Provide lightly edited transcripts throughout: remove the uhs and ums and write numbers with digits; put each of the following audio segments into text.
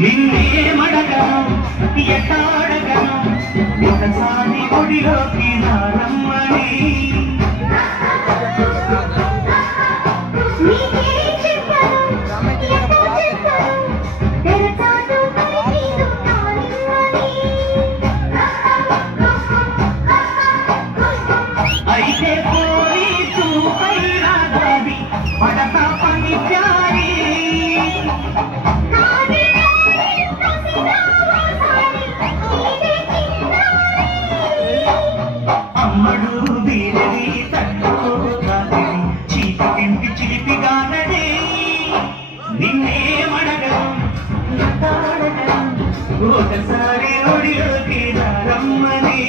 నిన్నేమడగను ఎట్టాడగను ఒకసారి ఒడిలోకి రమ్మని అయితే పోలీసు పైరాదాది పడతా పని జారీ అమ్మడు బీరవి తట్టుకోగాది చీటికింటి చిలిపిగానది నిన్నేమడగను ఒకసారి ఒడిలోకి రమ్మని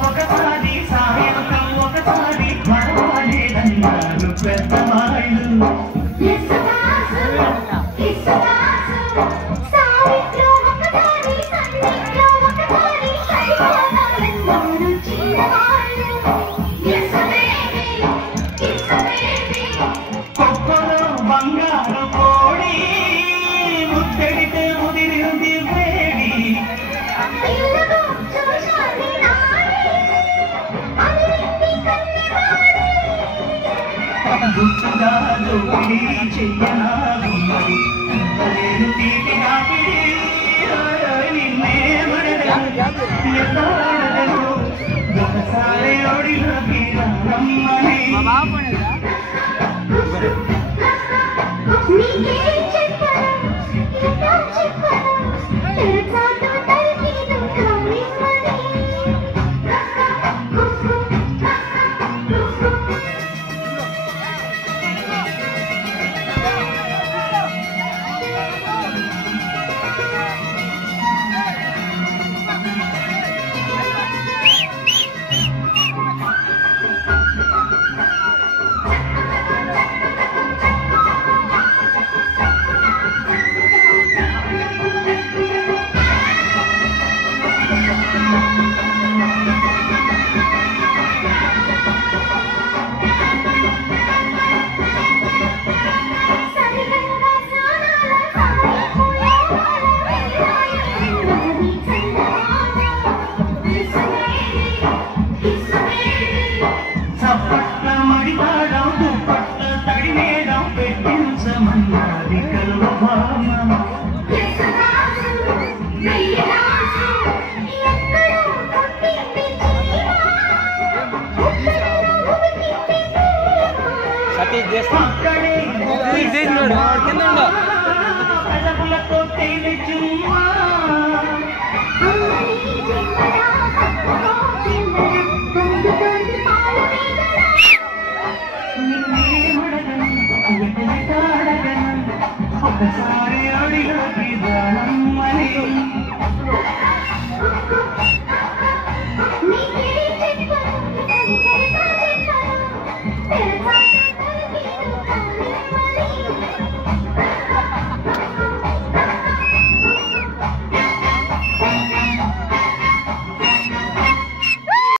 ఒకసారి సాయంత్రం ఒకసారి పడవలేదన్నారు పెద్దవాళ్ళు కొప్పలో బంగారు కోడి ముద్దడితే ముదిరింది వేడి గుట్టుగా దోపిడి చెయ్యనాగున్నది నేను తీటి నాపిడి నిన్నేమడగను ఒకసారి ఒడిలోకి రమ్మని చప్పట్ల మడివాడం దుప్పట్ల తడిమేడం పెట్టించమన్నది కలువభామ అక్కడే కదపులతో తేలి చుమ్మా